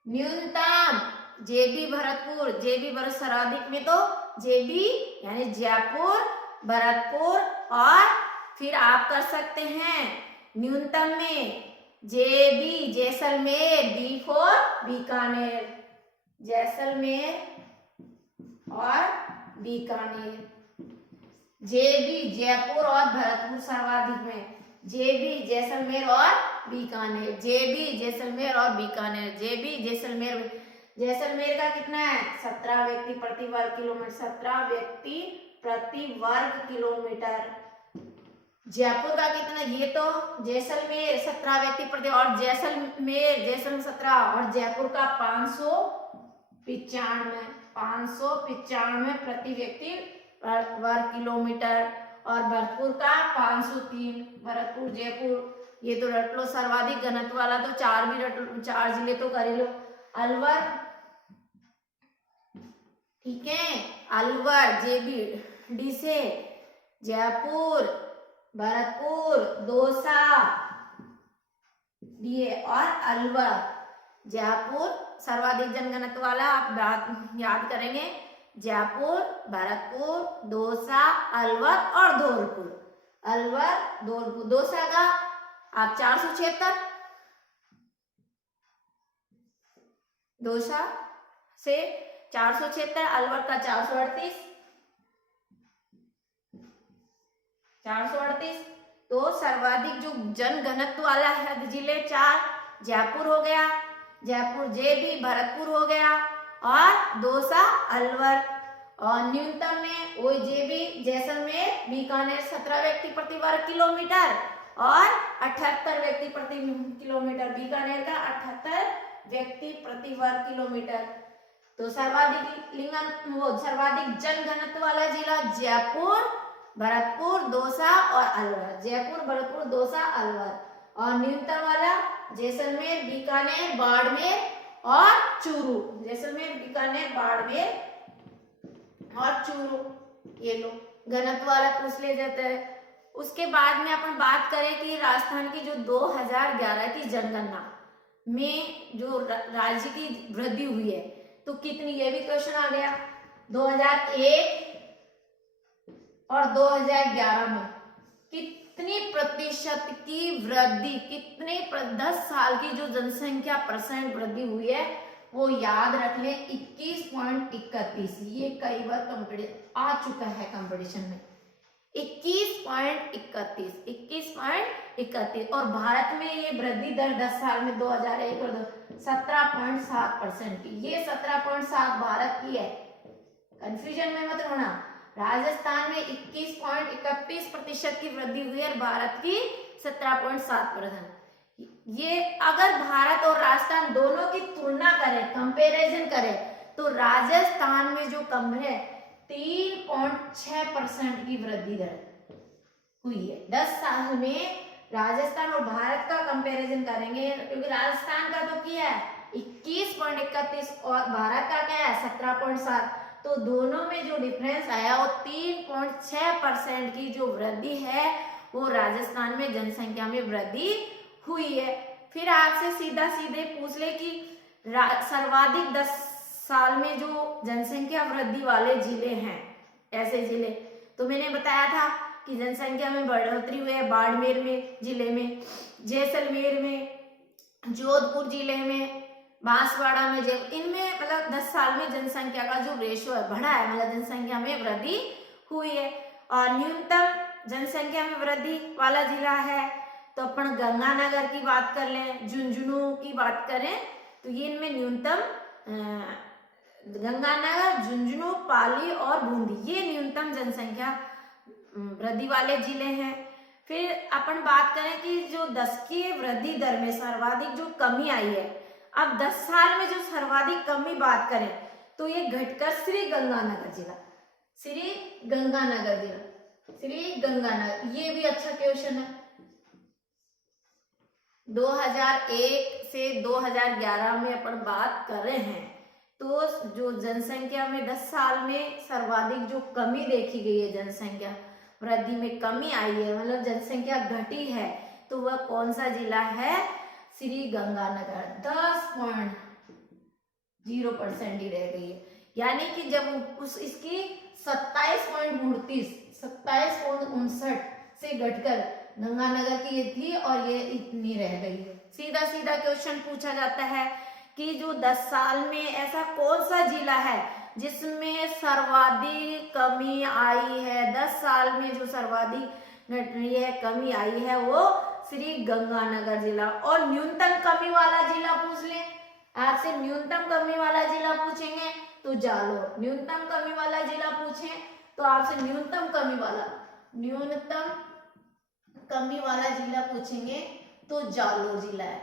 न्यूनतम जेबी भरतपुर सर्वाधिक में तो जेबी यानी जयपुर, भरतपुर, और फिर आप कर सकते हैं न्यूनतम में जेबी जैसलमेर, B4 बीकानेर, जैसलमेर और बीकानेर। जेबी जयपुर और भरतपुर सर्वाधिक में, जेबी जैसलमेर और बीकानेर, जैसलमेर का कितना है 17 व्यक्ति प्रति वर्ग किलोमीटर। जयपुर का कितना, ये तो जैसलमेर 17 व्यक्ति प्रति, और जैसलमेर 17 और जयपुर का 595 प्रति व्यक्ति वर्ग किलोमीटर, और भरतपुर का 503। भरतपुर जयपुर ये तो रट लो। सर्वाधिक घनत्व वाला तो 4 भी रट लो, 4 जिले तो कर लो। अलवर, ठीक है, अलवर जेबी डी से, जयपुर, भरतपुर, दौसा ये और अलवर। जयपुर सर्वाधिक जनघनत्व वाला आप याद करेंगे, जयपुर, भरतपुर, दौसा, अलवर और धौलपुर। दौसा का आप 476, दौसा से 476, अलवर का 438। तो सर्वाधिक जो जनघनत्व वाला है जिले 4, जयपुर हो गया, जयपुर जेबी, भरतपुर हो गया और दौसा, अलवर। और न्यूनतम में वही जेबी, जैसलमेर, बीकानेर 17 व्यक्ति प्रति वर्ग किलोमीटर और 78 व्यक्ति प्रति किलोमीटर। बीकानेर का 78 व्यक्ति प्रति वर्ग किलोमीटर। तो सर्वाधिक जनघनत्व वाला जिला जयपुर, भरतपुर, दौसा और अलवर। जयपुर, भरतपुर, दौसा, अलवर। और न्यूनतम वाला जैसलमेर, बीकानेर, बाड़मेर और चूरू। जैसलमेर, बीकानेर, बाड़मेर और चूरू, ये लोग घनत्व वाला पूछ ले जाते हैं। उसके बाद में अपन बात करें कि राजस्थान की जो 2011 की जनगणना में जो राज्य की वृद्धि हुई है तो कितनी, ये भी क्वेश्चन आ गया। 2001 और 2011 में कितनी प्रतिशत की वृद्धि, 10 साल की जो जनसंख्या % वृद्धि हुई है वो याद रख लें 21.31। ये कई बार आ चुका है कंपटीशन में। 21.31 और भारत में ये वृद्धि दर 10 साल में 2001 और 17.7% की। ये 17.7 भारत की है, कंफ्यूजन में मत होना। राजस्थान में 21.31% की वृद्धि हुई है, भारत की 17.7%। ये अगर भारत और राजस्थान दोनों की तुलना करें, कंपैरिजन करें, तो राजस्थान में जो कम है 3.6% की वृद्धि दर हुई है 10 साल में। राजस्थान और भारत का कंपैरिजन करेंगे, क्योंकि राजस्थान का तो क्या है 21.31 और भारत का क्या है 17.7, तो दोनों में जो डिफरेंस आया वो 3.6% की जो वृद्धि है वो राजस्थान में जनसंख्या में वृद्धि हुई है। फिर आपसे सीधा सीधे पूछ ले कि सर्वाधिक 10 साल में जो जनसंख्या वृद्धि वाले जिले हैं, ऐसे जिले, तो मैंने बताया था कि जनसंख्या में बढ़ोतरी हुई है बाड़मेर में जिले में, जैसलमेर में, जोधपुर जिले में, बांसवाड़ा में, इनमें मतलब 10 साल में जनसंख्या का जो रेशो है बढ़ा है, मतलब जनसंख्या में वृद्धि हुई है। और न्यूनतम जनसंख्या में वृद्धि वाला जिला है तो अपन गंगानगर की बात कर लें, झुंझुनू की बात करें तो ये इनमें न्यूनतम गंगानगर, झुंझुनू, पाली और बूंदी ये न्यूनतम जनसंख्या वृद्धि वाले जिले हैं। फिर अपन बात करें कि जो 10 की वृद्धि दर में सर्वाधिक जो कमी आई है, अब 10 साल में जो सर्वाधिक कमी बात करें तो ये घटकर श्री गंगानगर जिला, श्री गंगानगर जिला, श्री गंगानगर, ये भी अच्छा क्वेश्चन है। 2001 से 2011 में अपन बात कर रहे हैं तो जो जनसंख्या में 10 साल में सर्वाधिक जो कमी देखी गई है, जनसंख्या वृद्धि में कमी आई है, मतलब जनसंख्या घटी है, तो वह कौन सा जिला है? श्री गंगानगर। 10.0% ही रह गई है, यानी कि जब इसकी 27.59 से घटकर गंगानगर की ये थी और ये इतनी रह गई है। सीधा सीधा क्वेश्चन पूछा जाता है कि जो 10 साल में ऐसा कौन सा जिला है जिसमें सर्वाधिक कमी आई है, 10 साल में जो सर्वाधिक घटनी है, कमी आई है, वो श्री गंगानगर जिला। और न्यूनतम कमी वाला जिला पूछ ले, आपसे न्यूनतम कमी वाला जिला पूछेंगे तो जालोर, न्यूनतम कमी वाला जिला पूछे तो आपसे न्यूनतम कमी वाला जिला पूछेंगे तो जालोर जिला है।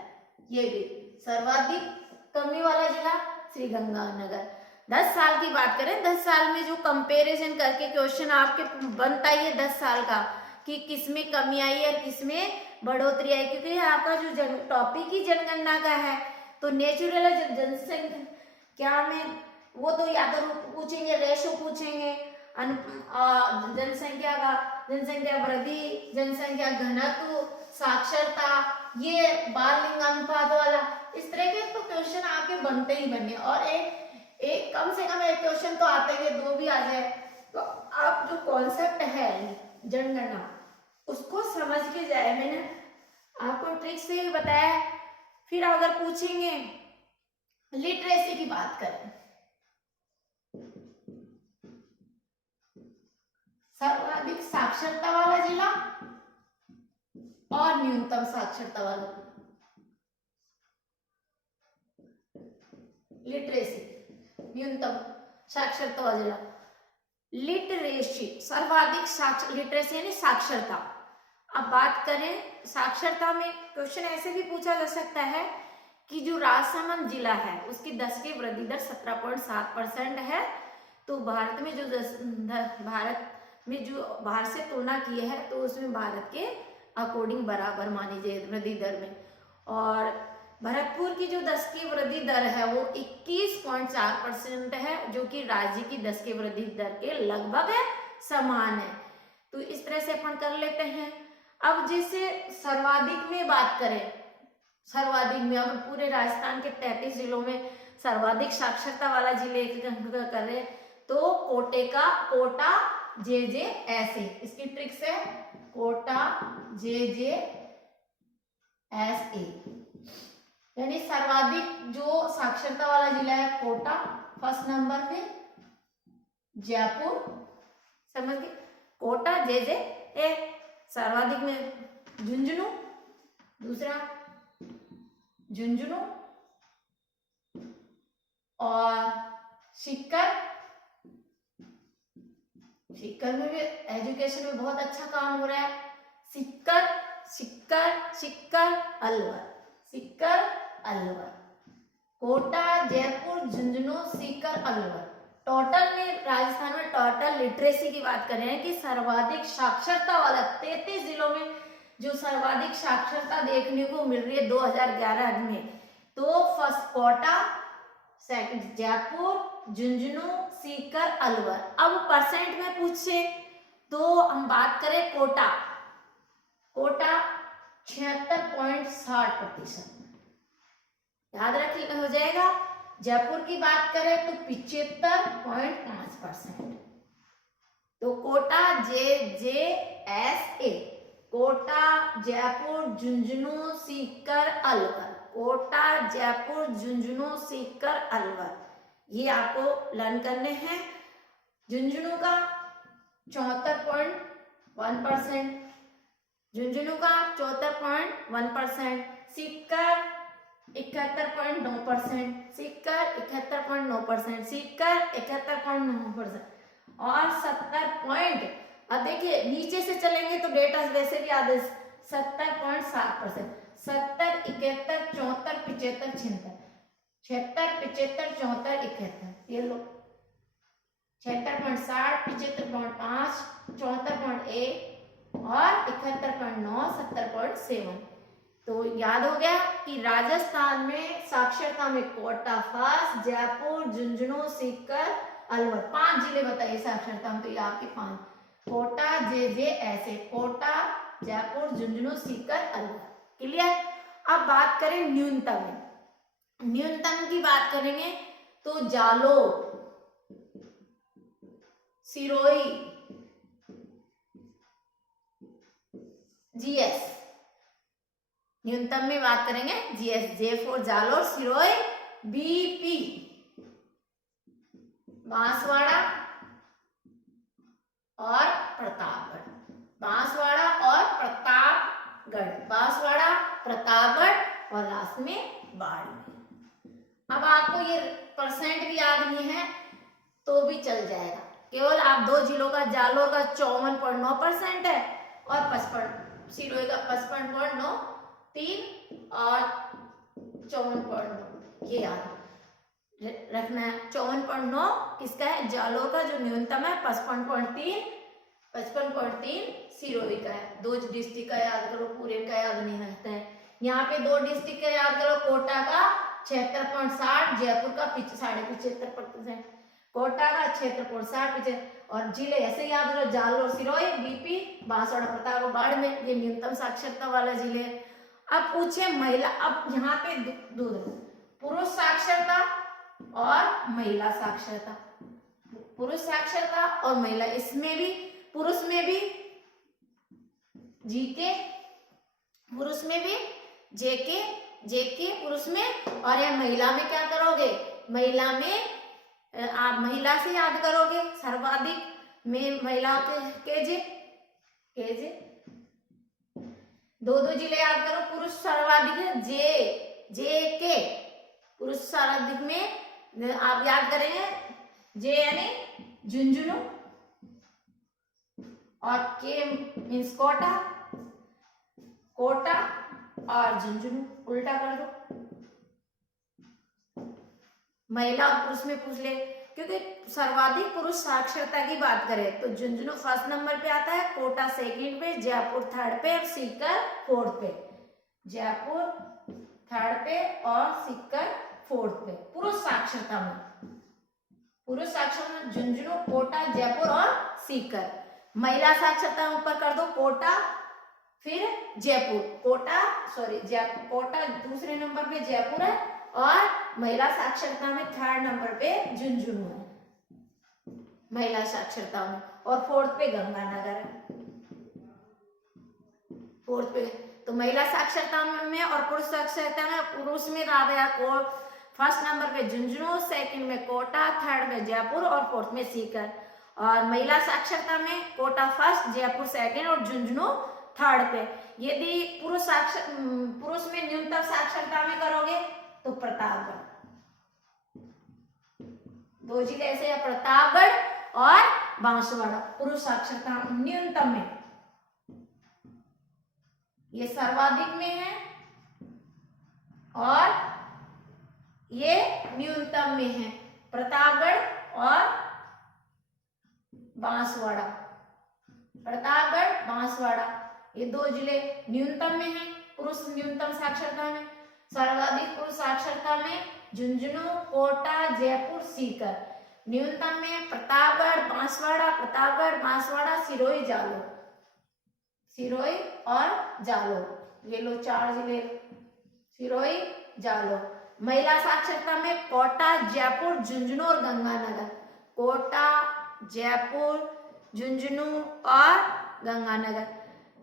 ये भी सर्वाधिक कमी वाला जिला श्री गंगानगर। 10 साल की बात करें, 10 साल में जो कंपैरिजन करके क्वेश्चन आपके बनता ही है 10 साल का कि किसमें कमी आई है, किसमें बढ़ोतरी आई, क्योंकि आपका जो टॉपिक ही जनगणना का है तो नेचुरल जनसंख्या में वो तो या तो पूछेंगे, रेशो पूछेंगे जनसंख्या का, जनसंख्या वृद्धि, जनसंख्या घनत्व, साक्षरता, ये बाल लिंगानुपात वाला, इस तरह के तो क्वेश्चन आपके बनते ही बने। और एक कम से कम एक क्वेश्चन तो आते हैं, 2 भी आ जाए तो आप जो कॉन्सेप्ट है जनगणना उसको समझ के जाए। मैंने आपको ट्रिक से ही बताया। फिर अगर पूछेंगे लिटरेसी की बात करें, सर्वाधिक साक्षरता वाला जिला और न्यूनतम साक्षरता वाला, लिटरेसी न्यूनतम साक्षरता वाला जिला, लिटरेसी सर्वाधिक लिटरेसी यानी साक्षरता। अब बात करें साक्षरता में, क्वेश्चन ऐसे भी पूछा जा सकता है कि जो राजसमंद जिला है उसकी 10 की वृद्धि दर 17.7% है, तो भारत में जो बाहर से तुलना की है तो उसमें भारत के अकॉर्डिंग बराबर मानी जाए वृद्धि दर में। और भरतपुर की जो 10 की वृद्धि दर है वो 21.4% है, जो कि राज्य की 10 की वृद्धि दर के लगभग समान है। तो इस तरह से अपन कर लेते हैं। अब जैसे सर्वाधिक में बात करें, सर्वाधिक में अब पूरे राजस्थान के 33 जिलों में सर्वाधिक साक्षरता वाला जिले कर रहे तो कोटा जे ऐसे, इसकी ट्रिक से कोटा जे ऐसे, यानी सर्वाधिक जो साक्षरता वाला जिला है कोटा, फर्स्ट नंबर पे जयपुर, समझ गए, कोटा जे ए। सर्वाधिक में झुंझुनू, दूसरा झुंझुनू और सीकर में भी एजुकेशन में बहुत अच्छा काम हो रहा है। सीकर अलवर, कोटा, जयपुर, झुंझुनू, सीकर, अलवर। टोटल में राजस्थान में टोटल लिटरेसी की बात कर रहे हैं कि सर्वाधिक साक्षरता वाला 33 जिलों में जो सर्वाधिक साक्षरता देखने को मिल रही है 2011 में, तो फर्स्ट कोटा, सेकंड जयपुर, झुंझुनू, सीकर, अलवर। अब परसेंट में पूछे तो हम बात करें कोटा कोटा 76.60%। याद रखिए हो जाएगा। जयपुर की बात करें तो 75.5%। तो कोटा JJSA, कोटा जयपुर झुंझुनू सीकर अलवर, कोटा जयपुर झुंझुनू सीकर अलवर, ये आपको लर्न करने हैं। झुंझुनू का 74.1%, झुंझुनू का 74.1%, सीकर 71.9%, सीकर 71.9%, सीकर 71.9% और 70 पॉइंट। अब देखिए नीचे से चलेंगे तो डेटा वैसे भी याद है 70.7%, 70, 71, 74, 75, 76, 76, 75, 74, 71, ये लो 76.60, 75.5, 74.1 और 71.9, 70.7। तो याद हो गया कि राजस्थान में साक्षरता में कोटा फर्स्ट, जयपुर, झुंझुनू, सीकर, अलवर, 5 जिले बताइए साक्षरता में। तो ये आपके 5 कोटा JJSA, कोटा जयपुर झुंझुनू सीकर अलवर। क्लियर। अब बात करें न्यूनतम। न्यूनतम की बात करेंगे तो जालोर, सिरोही, GS। न्यूनतम में बात करेंगे GS, J4 Jalore, Sirohi, BP Banswara और प्रतापगढ़, बांसवाड़ा और प्रतापगढ़, बांसवाड़ा, प्रतापगढ़ और लास्ट में बाड़मेर। अब आपको ये परसेंट भी याद नहीं है तो भी चल जाएगा, केवल आप 2 जिलों का, जालोर का 54.9% है और 55, सिरोही का 55.93 और 54.9, ये याद रखना है। 54.9 किसका है? जालोर का, जो न्यूनतम है। 55.3 सिरोही का है। 2 डिस्ट्रिक्ट का याद करो, पूरे का याद नहीं रहता है। यहाँ पे 2 डिस्ट्रिक्ट का याद करो, कोटा का 76.60, जयपुर का 75.75%, कोटा का 76.60, और जिले ऐसे याद करो, जालोर, सिरोही, BP, बांसवाड़ा, प्रतापगढ़, बाड़मेर, ये न्यूनतम साक्षरता वाला जिले है। अब पूछे महिला, अब यहाँ पे दूध पुरुष साक्षरता और महिला साक्षरता, पुरुष साक्षरता और महिला, इसमें भी पुरुष में भी JK, पुरुष में भी JK पुरुष में, और या महिला में क्या करोगे? महिला में आप महिला से याद करोगे, सर्वाधिक में महिला KJ, 2 जिले याद करो, पुरुष सर्वाधिक है JK, पुरुष सर्वाधिक में आप याद करेंगे J यानी झुंझुनू और K मीन्स कोटा, और झुंझुनू, उल्टा कर दो। महिला और पुरुष में पूछ ले, क्योंकि सर्वाधिक पुरुष साक्षरता की बात करें तो झुंझुनू फर्स्ट नंबर पे आता है, कोटा सेकंड पे, जयपुर थर्ड पे और सीकर फोर्थ पे। जयपुर थर्ड पे और सीकर फोर्थ पे पुरुष साक्षरता में। पुरुष साक्षरता में झुंझुनू, कोटा, जयपुर और सीकर। महिला साक्षरता में ऊपर कर दो कोटा, फिर जयपुर, कोटा दूसरे नंबर पे जयपुर है, और महिला साक्षरता में थर्ड नंबर पे झुंझुनू है महिला साक्षरता में, और फोर्थ पे गंगानगर है। फोर्थ पे तो महिला साक्षरता में और पुरुष साक्षरता में, पुरुष में राबया को फर्स्ट नंबर पे झुंझुनू, सेकंड में कोटा, थर्ड में जयपुर और फोर्थ में सीकर। और महिला साक्षरता में कोटा फर्स्ट, जयपुर सेकंड और झुंझुनू थर्ड पे। यदि पुरुष में न्यूनतम साक्षरता में करोगे तो प्रतापगढ़, 2 जिले ऐसे हैं, प्रतापगढ़ और बांसवाड़ा, पुरुष साक्षरता न्यूनतम में, ये सर्वाधिक में है और ये न्यूनतम में है, प्रतापगढ़ और बांसवाड़ा, प्रतापगढ़, बांसवाड़ा, ये 2 जिले न्यूनतम में हैं पुरुष न्यूनतम साक्षरता में। सर्वाधिक पुरुष साक्षरता में झुंझुनू, कोटा, जयपुर, सीकर। न्यूनतम में प्रतापगढ़, बांसवाड़ा, सिरोही, जालोर। सिरोही और जालौर, ये लो 4 जिले, सिरोही जालौर। महिला साक्षरता में कोटा, जयपुर, झुंझुनू और गंगानगर, कोटा, जयपुर, झुंझुनू और गंगानगर।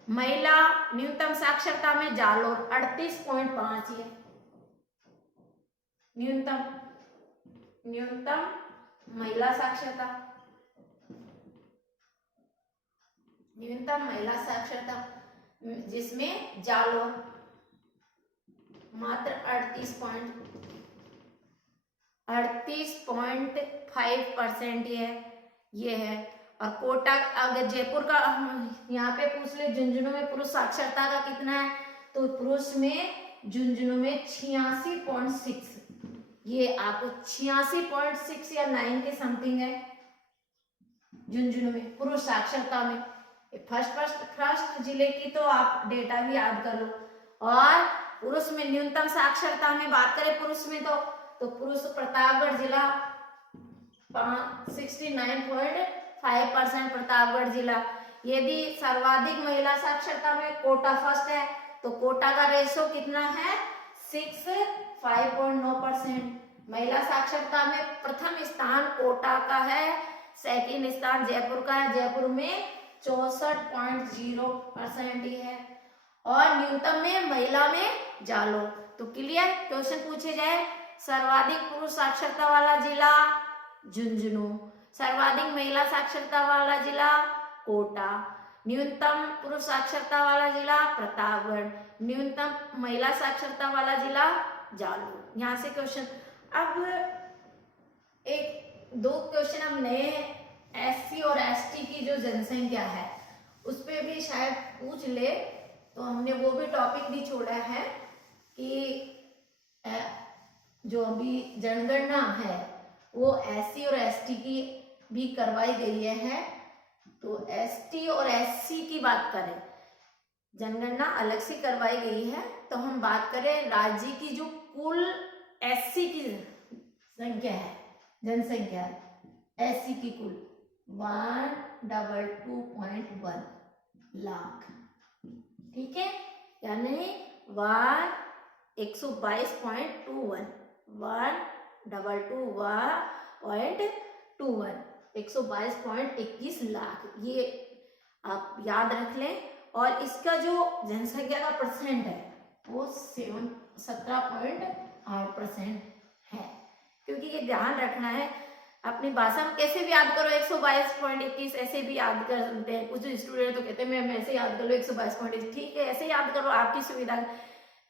महिला न्यूनतम साक्षरता में जालौर 38.5 है न्यूनतम महिला साक्षरता, न्यूनतम महिला साक्षरता, जिसमें जालौर मात्र 38.5% ये है। और कोटा, अगर जयपुर का यहाँ पे पूछ ले झुंझुनू में पुरुष साक्षरता का कितना है, तो पुरुष में झुंझुनू में 86.6, ये आपको 86.6 या 9 के समथिंग है झुंझुनू में पुरुष साक्षरता में। फर्स्ट जिले की तो आप डेटा भी याद कर लो। और पुरुष में न्यूनतम साक्षरता में बात करें पुरुष में, तो पुरुष प्रतापगढ़ जिला 69.5% प्रतापगढ़ जिला। यदि सर्वाधिक महिला साक्षरता में कोटा फर्स्ट है, तो कोटा का रेशो कितना है 5.9%। महिला साक्षरता में प्रथम स्थान कोटा का है, सेकंड स्थान जयपुर का है, जयपुर में 64.0% ही है। और न्यूनतम में महिला में जालौर। तो क्लियर, क्वेश्चन पूछे जाए सर्वाधिक पुरुष साक्षरता वाला जिला झुंझुनू, सर्वाधिक महिला साक्षरता वाला जिला कोटा, न्यूनतम पुरुष साक्षरता वाला जिला प्रतापगढ़, न्यूनतम महिला साक्षरता वाला जिला जालौर। यहाँ से क्वेश्चन। अब एक दो क्वेश्चन हम नए, एससी और एसटी की जो जनसंख्या है उस पे भी शायद पूछ ले, तो हमने वो भी टॉपिक भी छोड़ा है कि जो अभी जनगणना है वो एससी और एसटी की भी करवाई गई है। तो एसटी और एससी की बात करें, जनगणना अलग से करवाई गई है, तो हम बात करें राज्य की जो कुल एससी की संख्या है, जनसंख्या है, एससी की कुल 122.1 लाख, ठीक है, यानी 122.21 122.21 लाख, ये आप याद रख लें। और इसका जो जनसंख्या का परसेंट है वो 17.8% है, क्योंकि ये ध्यान रखना है। अपनी भाषा में कैसे भी याद करो 122.21 ऐसे भी याद कर सकते हैं। कुछ स्टूडेंट तो कहते हैं मैं ऐसे याद कर लो 122.21, ठीक है ऐसे याद करो आपकी सुविधा।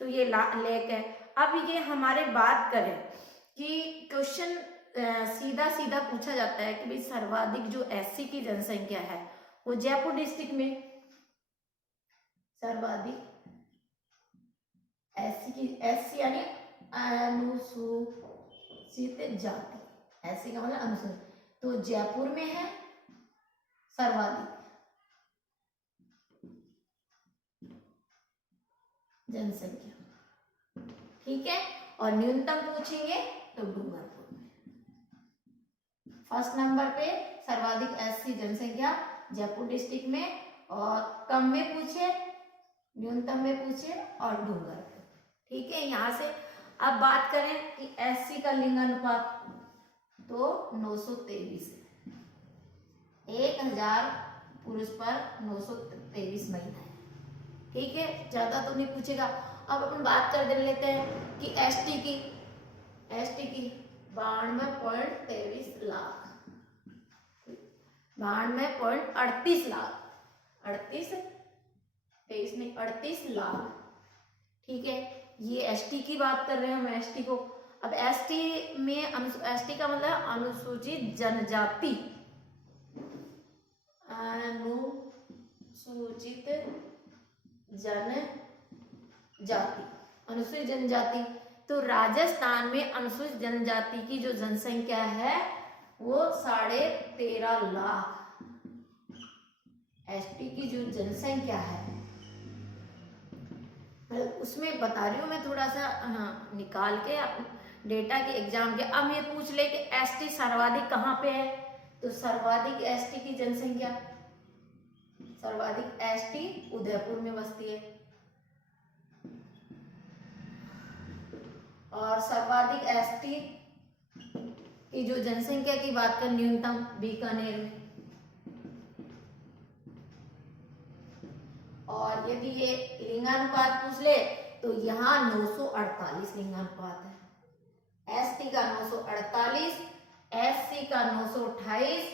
तो ये लेक है। अब ये हमारे बात करें कि क्वेश्चन सीधा सीधा पूछा जाता है कि भाई सर्वाधिक जो एससी की जनसंख्या है वो जयपुर डिस्ट्रिक्ट में, सर्वाधिक एससी यानी अनुसूचित जाति, एससी का मतलब अनुसूचित, तो जयपुर में है सर्वाधिक जनसंख्या, ठीक है। और न्यूनतम पूछेंगे तो डूंगरपुर में। फर्स्ट नंबर पे सर्वाधिक एससी जनसंख्या जयपुर डिस्ट्रिक्ट में, और कम में पूछे, न्यूनतम में पूछे और डूंगरपुर, ठीक है। यहाँ से अब बात करें कि एससी का लिंग अनुपात तो 923 है, 1000 पुरुष पर 923 महिलाएं, ठीक है, ज्यादा तो नहीं पूछेगा। अब अपन बात कर लेते हैं कि एसटी की 92.23 लाख, 92.38 लाख, 38 लाख, ठीक है। ये एसटी की बात कर रहे हैं हम, एसटी को। अब एसटी में एसटी का मतलब अनुसूचित जनजाति, अनुसूचित जनजाति। तो राजस्थान में अनुसूचित जनजाति की जो जनसंख्या है वो 13.5 लाख। एसटी की जो जनसंख्या है उसमें बता रही हूँ मैं थोड़ा सा निकाल के डेटा के एग्जाम के। अब ये पूछ ले कि एसटी सर्वाधिक कहाँ पे है, तो सर्वाधिक एसटी की जनसंख्या सर्वाधिक एसटी उदयपुर में बसती है। और सर्वाधिक एसटी की जो जनसंख्या की बात करें न्यूनतम बीकानेर में। और यदि ये लिंगानुपात पूछ ले तो यहाँ 948 लिंगानुपात है। एसटी का 948, एससी का 928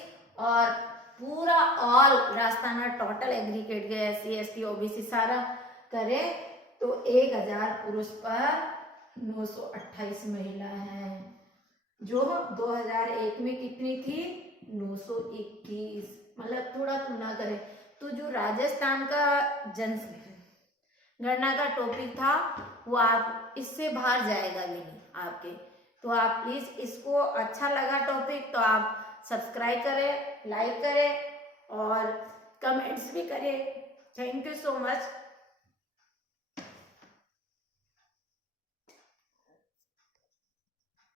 और पूरा ऑल राजस्थान में टोटल एग्रीगेट के एससी एसटी ओबीसी सारा करे तो 1000 पुरुष पर 928 महिला हैं, जो 2001 में कितनी थी 921। मतलब थोड़ा तुलना करें तो जो राजस्थान का जनगणना का टॉपिक था वो आप इससे बाहर जाएगा भी नहीं आपके। तो आप प्लीज इसको अच्छा लगा टॉपिक तो आप सब्सक्राइब करें, लाइक करें और कमेंट्स भी करें। Thank you so much.